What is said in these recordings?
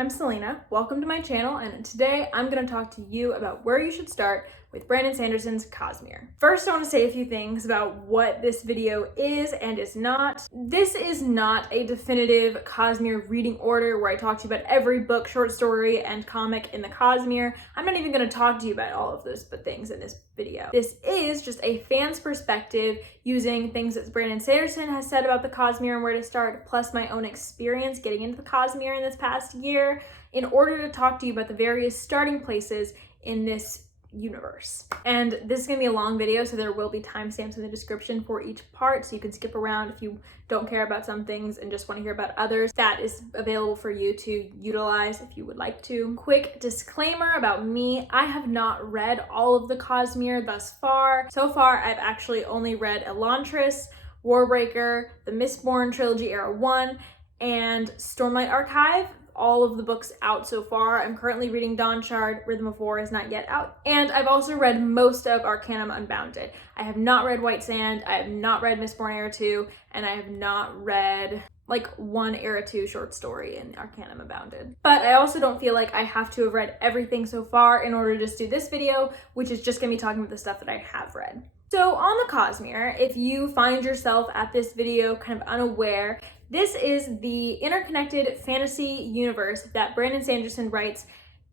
I'm Selena. Welcome to my channel, and today I'm going to talk to you about where you should start with Brandon Sanderson's Cosmere. First, I want to say a few things about what this video is and is not. This is not a definitive Cosmere reading order where I talk to you about every book, short story, and comic in the Cosmere. I'm not even going to talk to you about all of those things in this video. This is just a fan's perspective using things that Brandon Sanderson has said about the Cosmere and where to start, plus my own experience getting into the Cosmere in this past year, in order to talk to you about the various starting places in this universe. And this is going to be a long video, so there will be timestamps in the description for each part, so you can skip around if you don't care about some things and just want to hear about others. That is available for you to utilize if you would like to. Quick disclaimer about me: I have not read all of the Cosmere thus far. So far, I've actually only read Elantris, Warbreaker, the Mistborn trilogy Era 1, and Stormlight Archive. All of the books out so far. I'm currently reading Dawn Shard. Rhythm of War is not yet out. And I've also read most of Arcanum Unbounded. I have not read White Sand, I have not read Mistborn Era 2, and I have not read like one Era 2 short story in Arcanum Unbounded. But I also don't feel like I have to have read everything so far in order to just do this video, which is just gonna be talking about the stuff that I have read. So on the Cosmere, if you find yourself at this video kind of unaware, this is the interconnected fantasy universe that Brandon Sanderson writes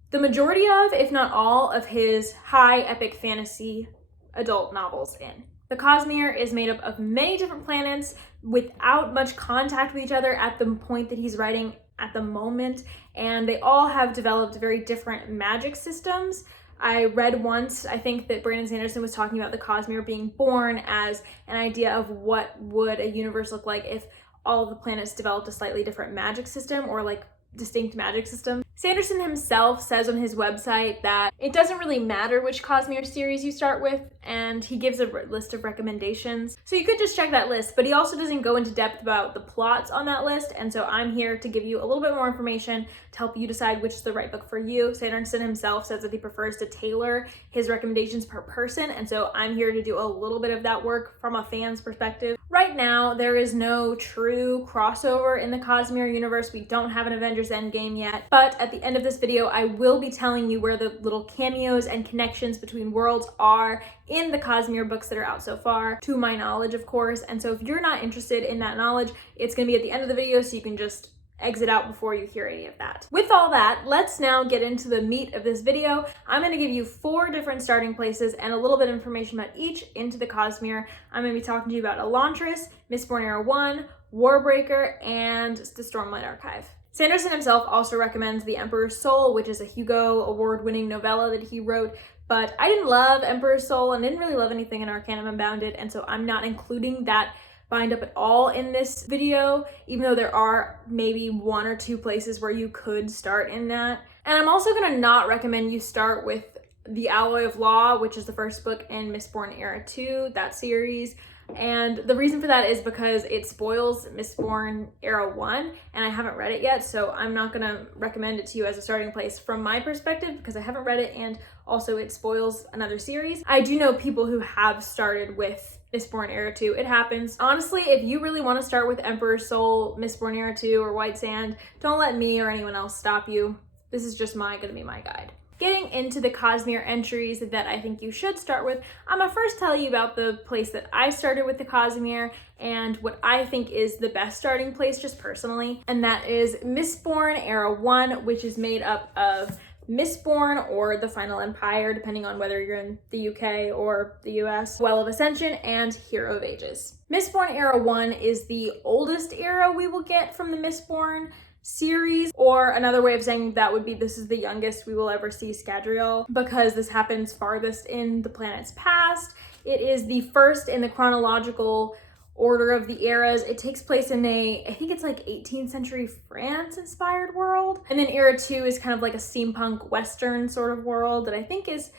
the majority of, if not all, of his high epic fantasy adult novels in. The Cosmere is made up of many different planets without much contact with each other at the point that he's writing at the moment, and they all have developed very different magic systems. I read once, I think that Brandon Sanderson was talking about the Cosmere being born as an idea of what would a universe look like if all of the planets developed a slightly different magic system, or like distinct magic system. Sanderson himself says on his website that it doesn't really matter which Cosmere series you start with, and he gives a list of recommendations. So you could just check that list, but he also doesn't go into depth about the plots on that list, and so I'm here to give you a little bit more information to help you decide which is the right book for you. Sanderson himself says that he prefers to tailor his recommendations per person, and so I'm here to do a little bit of that work from a fan's perspective. Right now, there is no true crossover in the Cosmere universe. We don't have an Avengers Endgame yet, but at the end of this video, I will be telling you where the little cameos and connections between worlds are in the Cosmere books that are out so far, to my knowledge, of course. And so if you're not interested in that knowledge, it's gonna be at the end of the video, so you can just exit out before you hear any of that. With all that, let's now get into the meat of this video. I'm going to give you 4 different starting places and a little bit of information about each into the Cosmere. I'm going to be talking to you about Elantris, Mistborn Era 1, Warbreaker, and the Stormlight Archive. Sanderson himself also recommends The Emperor's Soul, which is a Hugo award-winning novella that he wrote, but I didn't love Emperor's Soul and didn't really love anything in Arcanum Unbounded, and so I'm not including that bind up at all in this video, even though there are maybe 1 or 2 places where you could start in that. And I'm also gonna not recommend you start with The Alloy of Law, which is the first book in Mistborn Era 2, that series. And the reason for that is because it spoils Mistborn Era 1, and I haven't read it yet, so I'm not gonna recommend it to you as a starting place from my perspective because I haven't read it, and also it spoils another series. I do know people who have started with Mistborn Era 2. It happens. Honestly, if you really want to start with Emperor's Soul, Mistborn Era 2, or White Sand, don't let me or anyone else stop you. This is just gonna be my guide. Getting into the Cosmere entries that I think you should start with, I'm gonna first tell you about the place that I started with the Cosmere and what I think is the best starting place just personally, and that is Mistborn Era 1, which is made up of Mistborn, or the Final Empire, depending on whether you're in the UK or the US, Well of Ascension, and Hero of Ages. Mistborn Era 1 is the oldest era we will get from the Mistborn series, or another way of saying that would be this is the youngest we will ever see Scadrial, because this happens farthest in the planet's past. It is the first in the chronological order of the eras. It takes place in I think it's like 18th century France inspired world. And then Era 2 is kind of like a steampunk Western sort of world that I think is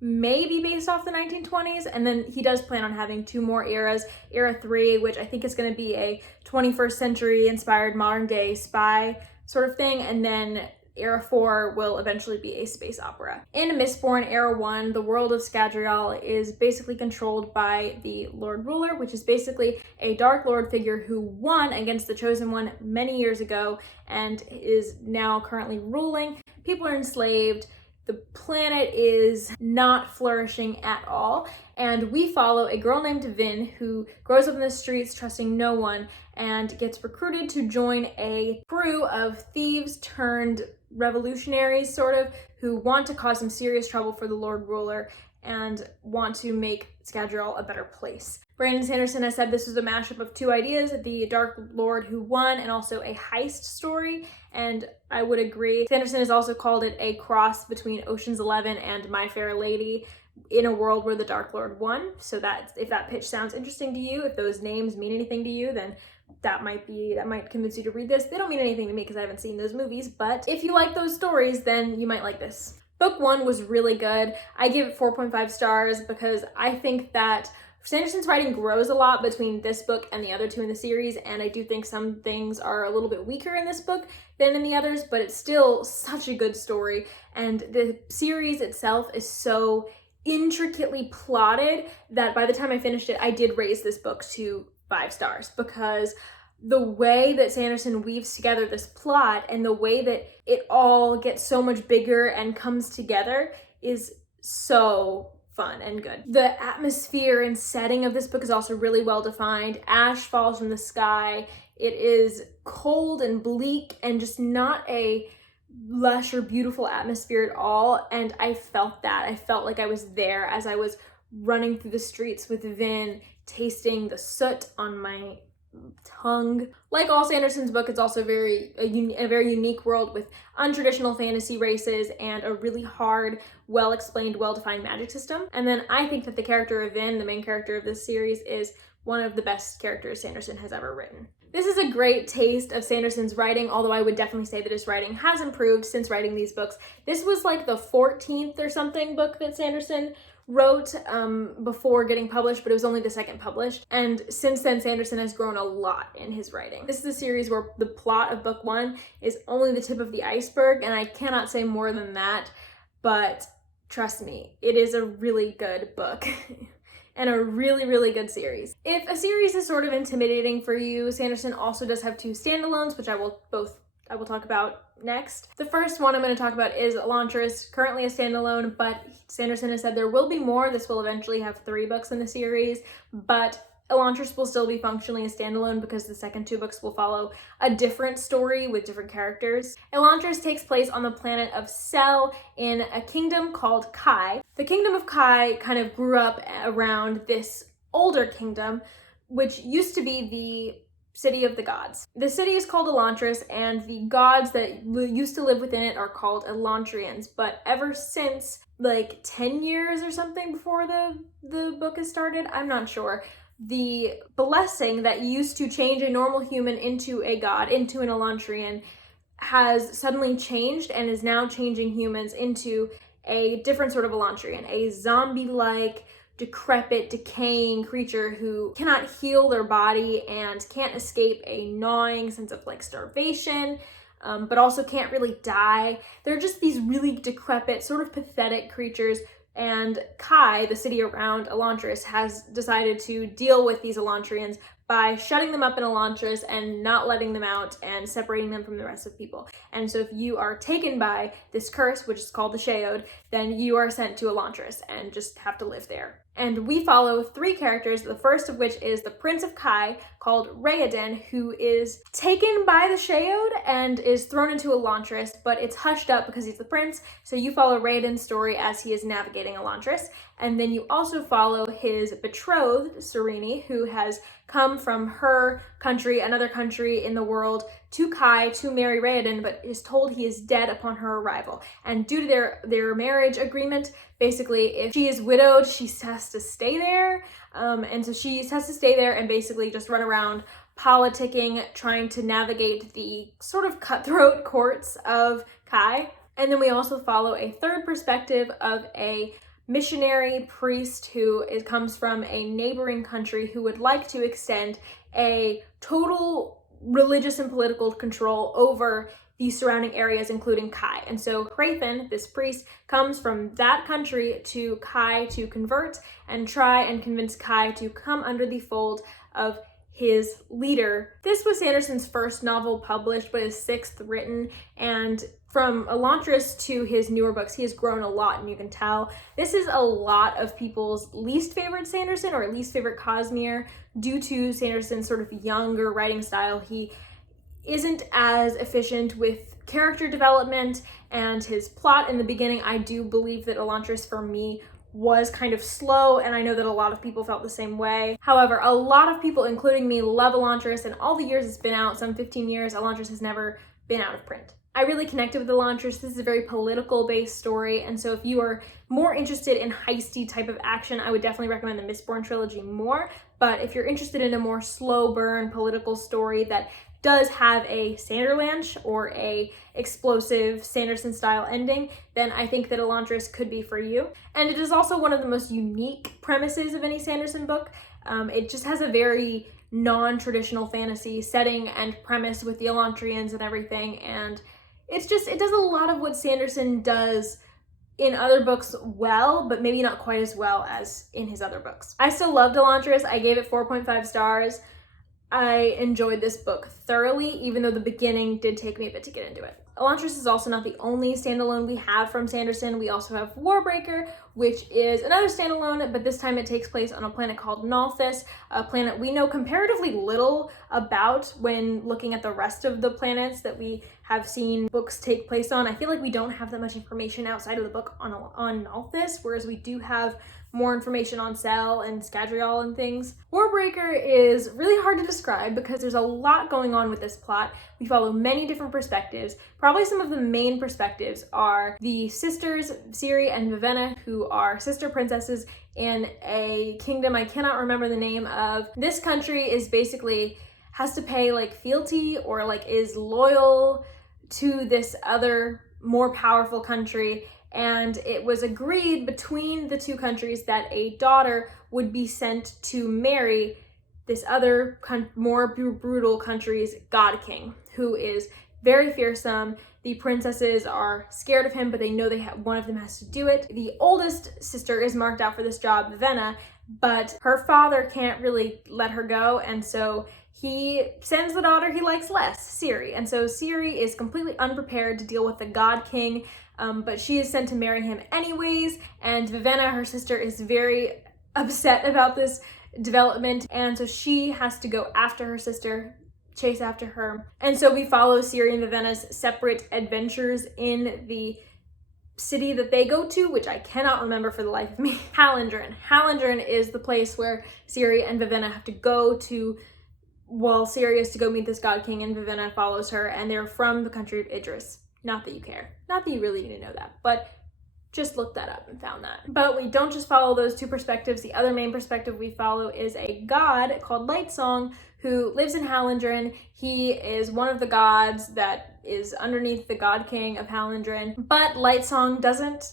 maybe based off the 1920s. And then he does plan on having 2 more eras. Era 3, which I think is going to be a 21st century inspired modern day spy sort of thing. And then Era 4 will eventually be a space opera. In Mistborn Era 1, the world of Scadrial is basically controlled by the Lord Ruler, which is basically a Dark Lord figure who won against the Chosen One many years ago and is now currently ruling. People are enslaved. The planet is not flourishing at all, and we follow a girl named Vin who grows up in the streets trusting no one and gets recruited to join a crew of thieves turned revolutionaries, sort of, who want to cause some serious trouble for the Lord Ruler and want to make Scadrial a better place. Brandon Sanderson has said this was a mashup of two ideas, the Dark Lord who won and also a heist story, and I would agree. Sanderson has also called it a cross between Ocean's 11 and My Fair Lady in a world where the Dark Lord won. So that if that pitch sounds interesting to you, if those names mean anything to you, then that might convince you to read this. They don't mean anything to me because I haven't seen those movies, but if you like those stories, then you might like this. Book 1 was really good. I give it 4.5 stars because I think that Sanderson's writing grows a lot between this book and the other two in the series, and I do think some things are a little bit weaker in this book than in the others, but it's still such a good story, and the series itself is so intricately plotted that by the time I finished it, I did raise this book to 5 stars because the way that Sanderson weaves together this plot and the way that it all gets so much bigger and comes together is so fun and good. The atmosphere and setting of this book is also really well defined. Ash falls from the sky. It is cold and bleak and just not a lush or beautiful atmosphere at all. And I felt that. I felt like I was there as I was running through the streets with Vin, tasting the soot on my tongue. Like all Sanderson's book, it's also a very unique world with untraditional fantasy races and a really hard, well-explained, well-defined magic system. And then I think that the character of Vin, the main character of this series, is one of the best characters Sanderson has ever written. This is a great taste of Sanderson's writing, although I would definitely say that his writing has improved since writing these books. This was like the 14th or something book that Sanderson wrote before getting published, but it was only the second published. And since then, Sanderson has grown a lot in his writing. This is a series where the plot of book 1 is only the tip of the iceberg, and I cannot say more than that, but trust me, it is a really good book. And a really, really good series. If a series is sort of intimidating for you, Sanderson also does have 2 standalones, which I will talk about next. The first one I'm going to talk about is Elantris, currently a standalone, but Sanderson has said there will be more. This will eventually have 3 books in the series, but Elantris will still be functionally a standalone because the second 2 books will follow a different story with different characters. Elantris takes place on the planet of Sel in a kingdom called Kai. The kingdom of Kai kind of grew up around this older kingdom, which used to be the city of the gods. The city is called Elantris, and the gods that used to live within it are called Elantrians, but ever since like 10 years or something before the book has started, I'm not sure, the blessing that used to change a normal human into a god, into an Elantrian, has suddenly changed and is now changing humans into a different sort of Elantrian, a zombie-like, decrepit, decaying creature who cannot heal their body and can't escape a gnawing sense of like starvation, but also can't really die. They're just these really decrepit, sort of pathetic creatures. And Kai, the city around Elantris, has decided to deal with these Elantrians by shutting them up in Elantris and not letting them out and separating them from the rest of people. And so if you are taken by this curse, which is called the Sheod, then you are sent to Elantris and just have to live there. And we follow 3 characters, the first of which is the Prince of Kai, called Raoden, who is taken by the Sheod and is thrown into Elantris, but it's hushed up because he's the prince, so you follow Raoden's story as he is navigating Elantris. And then you also follow his betrothed, Serene, who has come from her country, another country in the world, to Kai to marry Raoden, but is told he is dead upon her arrival. And due to their marriage agreement, basically, if she is widowed, she has to stay there. And so she has to stay there and basically just run around politicking, trying to navigate the sort of cutthroat courts of Kai. And then we also follow a third perspective of a missionary priest who comes from a neighboring country who would like to extend a total religious and political control over the surrounding areas, including Kai. And so Hrathen, this priest, comes from that country to Kai to convert and try and convince Kai to come under the fold of his leader. This was Sanderson's first novel published, but his sixth written, and from Elantris to his newer books, he has grown a lot, and you can tell. This is a lot of people's least favorite Sanderson, or least favorite Cosmere, due to Sanderson's sort of younger writing style. He isn't as efficient with character development and his plot in the beginning. I do believe that Elantris, for me, was kind of slow, and I know that a lot of people felt the same way. However, a lot of people, including me, love Elantris, and all the years it's been out, some 15 years, Elantris has never been out of print. I really connected with Elantris. This is a very political-based story, and so if you are more interested in heisty type of action, I would definitely recommend the Mistborn trilogy more. But if you're interested in a more slow burn political story that does have a Sanderlanche or a explosive Sanderson style ending, then I think that Elantris could be for you. And it is also one of the most unique premises of any Sanderson book. It just has a very non-traditional fantasy setting and premise with the Elantrians and everything, and it does a lot of what Sanderson does in other books well, but maybe not quite as well as in his other books. I still loved Elantris. I gave it 4.5 stars. I enjoyed this book thoroughly, even though the beginning did take me a bit to get into it. Elantris is also not the only standalone we have from Sanderson. We also have Warbreaker, which is another standalone, but this time it takes place on a planet called Nalthis, a planet we know comparatively little about when looking at the rest of the planets that we have seen books take place on. I feel like we don't have that much information outside of the book on Nalthis, whereas we do have more information on Cell and Scadrial and things. Warbreaker is really hard to describe because there's a lot going on with this plot. We follow many different perspectives. Probably some of the main perspectives are the sisters, Ciri and Vivenna, who are sister princesses in a kingdom I cannot remember the name of. This country is basically has to pay like fealty or like is loyal to this other more powerful country, and it was agreed between the two countries that a daughter would be sent to marry this other more brutal country's god king, who is very fearsome. The princesses are scared of him, but they know one of them has to do it. The oldest sister is marked out for this job, Vivenna, but her father can't really let her go, and so he sends the daughter he likes less, Ciri. And so Ciri is completely unprepared to deal with the god king, but she is sent to marry him anyways, and Vivenna, her sister, is very upset about this development, and so she has to go after her sister, chase after her. And so we follow Ciri and Vivenna's separate adventures in the city that they go to, which I cannot remember for the life of me. Hallandren. Hallandren is the place where Ciri and Vivenna have to go to. Well, Ciri is to go meet this god king, and Vivenna follows her, and they're from the country of Idris. Not that you care. Not that you really need to know that, but just looked that up and found that. But we don't just follow those two perspectives. The other main perspective we follow is a god called Lightsong who lives in Hallandren. He is one of the gods that is underneath the god king of Hallandren, but Lightsong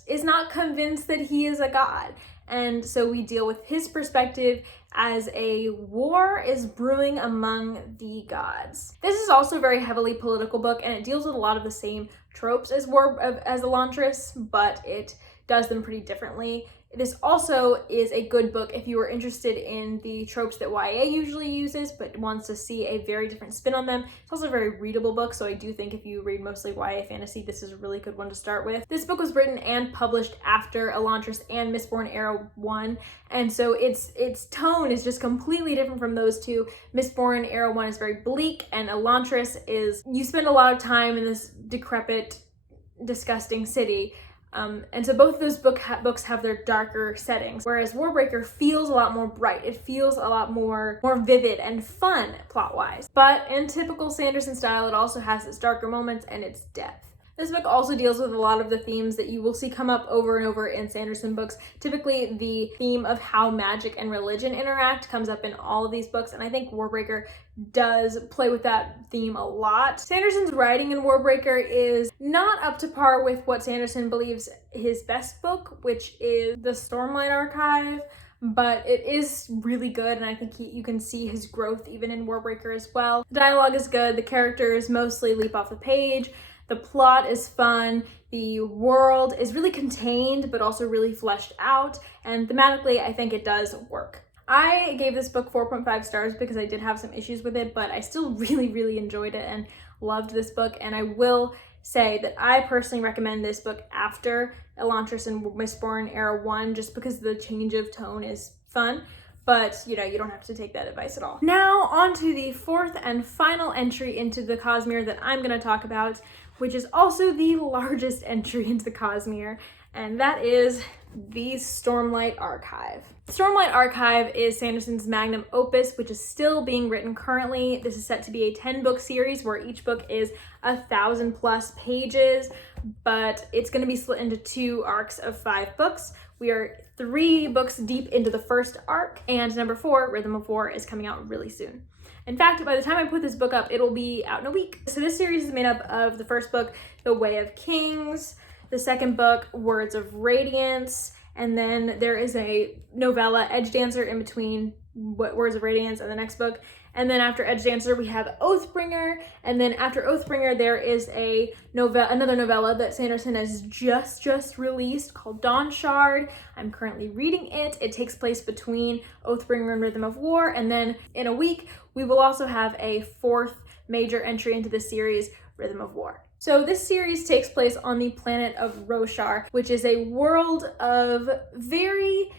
is not convinced that he is a god. And so we deal with his perspective as a war is brewing among the gods. This is also a very heavily political book, and it deals with a lot of the same tropes as Elantris, but it does them pretty differently. This also is a good book if you are interested in the tropes that YA usually uses, but wants to see a very different spin on them. It's also a very readable book, so I do think if you read mostly YA fantasy, this is a really good one to start with. This book was written and published after Elantris and Mistborn Era 1, and so its tone is just completely different from those two. Mistborn Era 1 is very bleak, and Elantris is, you spend a lot of time in this decrepit, disgusting city. And so both of those books have their darker settings, whereas Warbreaker feels a lot more bright. It feels a lot more vivid and fun plot-wise. But in typical Sanderson style, it also has its darker moments and its depth. This book also deals with a lot of the themes that you will see come up over and over in Sanderson books. Typically, the theme of how magic and religion interact comes up in all of these books, and I think Warbreaker does play with that theme a lot. Sanderson's writing in Warbreaker is not up to par with what Sanderson believes his best book, which is the Stormlight Archive, but it is really good, and I think you can see his growth even in Warbreaker as well. The dialogue is good, the characters mostly leap off the page. The plot is fun, the world is really contained but also really fleshed out, and thematically I think it does work. I gave this book 4.5 stars because I did have some issues with it, but I still really enjoyed it and loved this book, and I will say that I personally recommend this book after Elantris and Mistborn Era 1 just because the change of tone is fun. But, you don't have to take that advice at all. Now, on to the fourth and final entry into the Cosmere that I'm going to talk about, which is also the largest entry into the Cosmere, and that is the Stormlight Archive. Stormlight Archive is Sanderson's magnum opus, which is still being written currently. This is set to be a 10-book series where each book is 1,000+ pages, but it's going to be split into 2 arcs of 5 books. We are 3 books deep into the first arc, and number 4, Rhythm of War, is coming out really soon. In fact, by the time I put this book up, it'll be out in a week. So this series is made up of the first book, The Way of Kings, the second book, Words of Radiance, and then there is a novella, Edge Dancer, in between Words of Radiance and the next book. And then after Edge Dancer, we have Oathbringer. And then after Oathbringer, there is another novella that Sanderson has just released called Dawn Shard. I'm currently reading it. It takes place between Oathbringer and Rhythm of War. And then in a week, we will also have a 4th major entry into this series, Rhythm of War. So this series takes place on the planet of Roshar, which is a world of very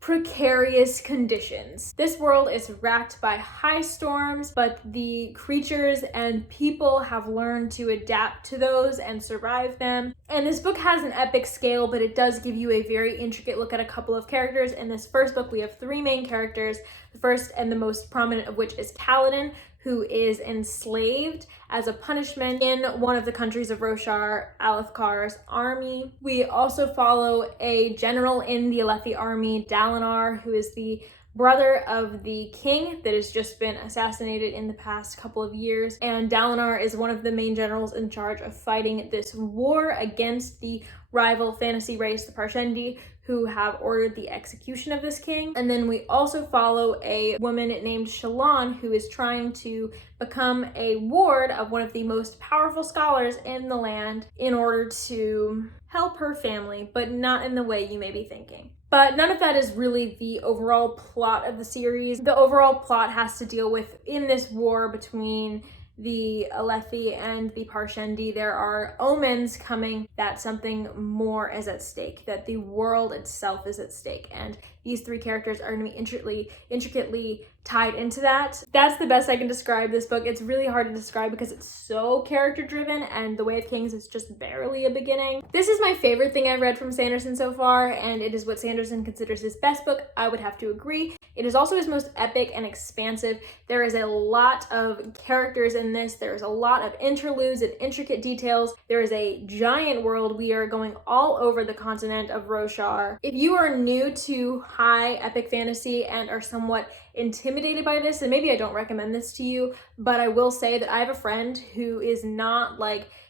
precarious conditions. This world is racked by high storms, but the creatures and people have learned to adapt to those and survive them. And this book has an epic scale, but it does give you a very intricate look at a couple of characters. In this first book, we have 3 main characters, the first and the most prominent of which is Kaladin, who is enslaved as a punishment in one of the countries of Roshar, Alethkar's army. We also follow a general in the Alethi army, Dalinar, who is the brother of the king that has just been assassinated in the past couple of years. And Dalinar is one of the main generals in charge of fighting this war against the rival fantasy race, the Parshendi, who have ordered the execution of this king. And then we also follow a woman named Shallan, who is trying to become a ward of one of the most powerful scholars in the land in order to help her family, but not in the way you may be thinking. But none of that is really the overall plot of the series. The overall plot has to deal with, in this war between the Alethi and the Parshendi, there are omens coming that something more is at stake, that the world itself is at stake, and these 3 characters are going to be intricately tied into that. That's the best I can describe this book. It's really hard to describe because it's so character driven, and The Way of Kings is just barely a beginning. This is my favorite thing I've read from Sanderson so far, and it is what Sanderson considers his best book. I would have to agree. It is also his most epic and expansive. There is a lot of characters in this. There's a lot of interludes and intricate details. There is a giant world. We are going all over the continent of Roshar. If you are new to high epic fantasy and are somewhat intimidated by this, and maybe I don't recommend this to you, but I will say that I have a friend who is not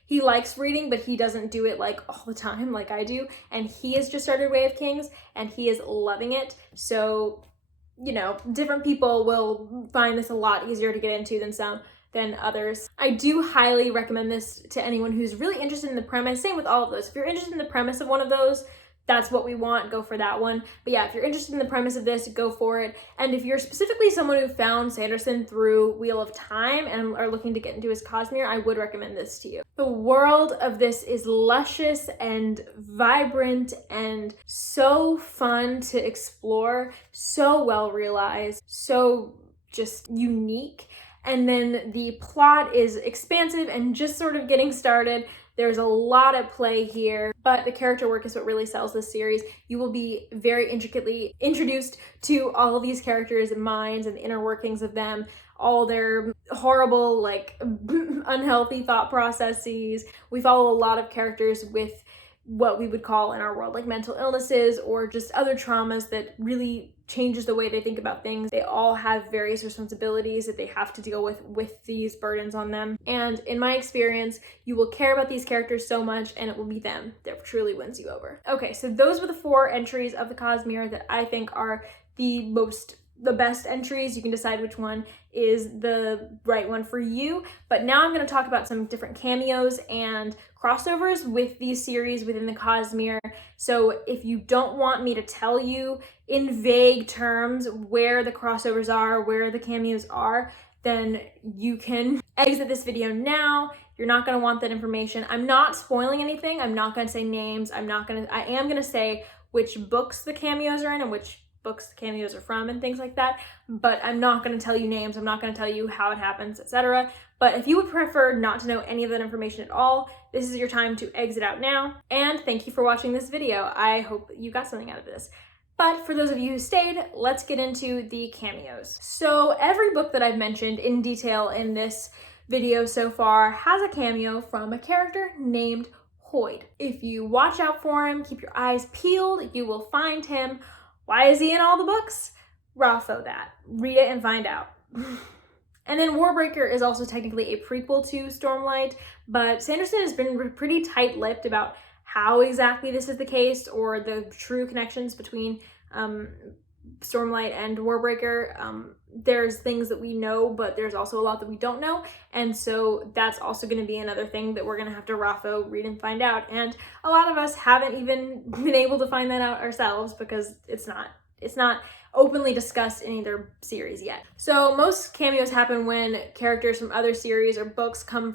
he likes reading, but he doesn't do it all the time like I do, and he has just started Way of Kings and he is loving it. So different people will find this a lot easier to get into than others. I do highly recommend this to anyone who's really interested in the premise. Same with all of those. If you're interested in the premise of one of those, that's what we want, go for that one. But yeah, if you're interested in the premise of this, go for it. And if you're specifically someone who found Sanderson through Wheel of Time and are looking to get into his Cosmere, I would recommend this to you. The world of this is luscious and vibrant and so fun to explore, so well realized, so just unique. And then the plot is expansive and just sort of getting started. There's a lot at play here, but the character work is what really sells this series. You will be very intricately introduced to all of these characters' minds and the inner workings of them, all their horrible, unhealthy thought processes. We follow a lot of characters with what we would call in our world mental illnesses or just other traumas that really changes the way they think about things. They all have various responsibilities that they have to deal with these burdens on them. And in my experience, you will care about these characters so much, and it will be them that truly wins you over. Okay, so those were the 4 entries of the Cosmere that I think are the most the best entries. You can decide which one is the right one for you. But now I'm going to talk about some different cameos and crossovers with these series within the Cosmere. So if you don't want me to tell you in vague terms where the crossovers are, where the cameos are, then you can exit this video now. You're not going to want that information. I'm not spoiling anything. I'm not going to say names. I am going to say which books the cameos are in and which books the cameos are from and things like that, but I'm not going to tell you names. I'm not going to tell you how it happens, etc. But if you would prefer not to know any of that information at all, this is your time to exit out now. And thank you for watching this video. I hope you got something out of this. But for those of you who stayed, let's get into the cameos. So every book that I've mentioned in detail in this video so far has a cameo from a character named Hoyd. If you watch out for him, keep your eyes peeled, you will find him. Why is he in all the books? Raffo that. Read it and find out. And then Warbreaker is also technically a prequel to Stormlight, but Sanderson has been pretty tight-lipped about how exactly this is the case or the true connections between Stormlight and Warbreaker. There's things that we know, but there's also a lot that we don't know. And so that's also going to be another thing that we're going to have to Raffo read and find out. And a lot of us haven't even been able to find that out ourselves because it's not openly discussed in either series yet. So most cameos happen when characters from other series or books come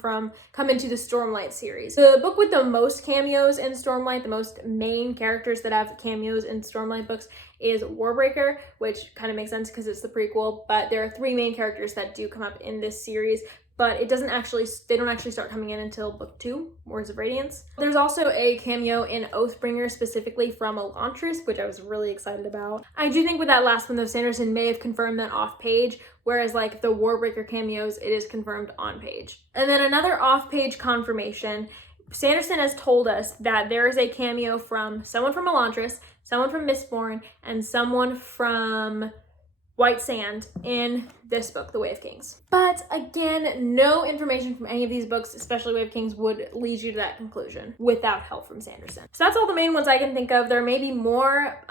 into the Stormlight series. The book with the most cameos in Stormlight, the most main characters that have cameos in Stormlight books, is Warbreaker, which kind of makes sense because it's the prequel, but there are 3 main characters that do come up in this series, but they don't actually start coming in until book 2, Words of Radiance. There's also a cameo in Oathbringer, specifically from Elantris, which I was really excited about. I do think with that last one though, Sanderson may have confirmed that off page, whereas like the Warbreaker cameos, it is confirmed on page. And then another off-page confirmation, Sanderson has told us that there is a cameo from someone from Elantris, someone from Mistborn, and someone from White Sand in this book, The Way of Kings. But again, no information from any of these books, especially Way of Kings, would lead you to that conclusion without help from Sanderson. So that's all the main ones I can think of. There may be more.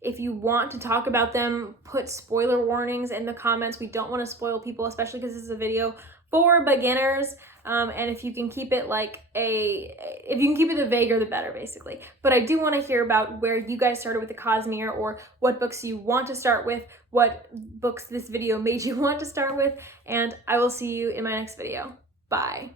If you want to talk about them, put spoiler warnings in the comments. We don't want to spoil people, especially because this is a video for beginners. And if you can keep it the vaguer, the better, basically. But I do want to hear about where you guys started with the Cosmere, or what books you want to start with, what books this video made you want to start with, and I will see you in my next video. Bye.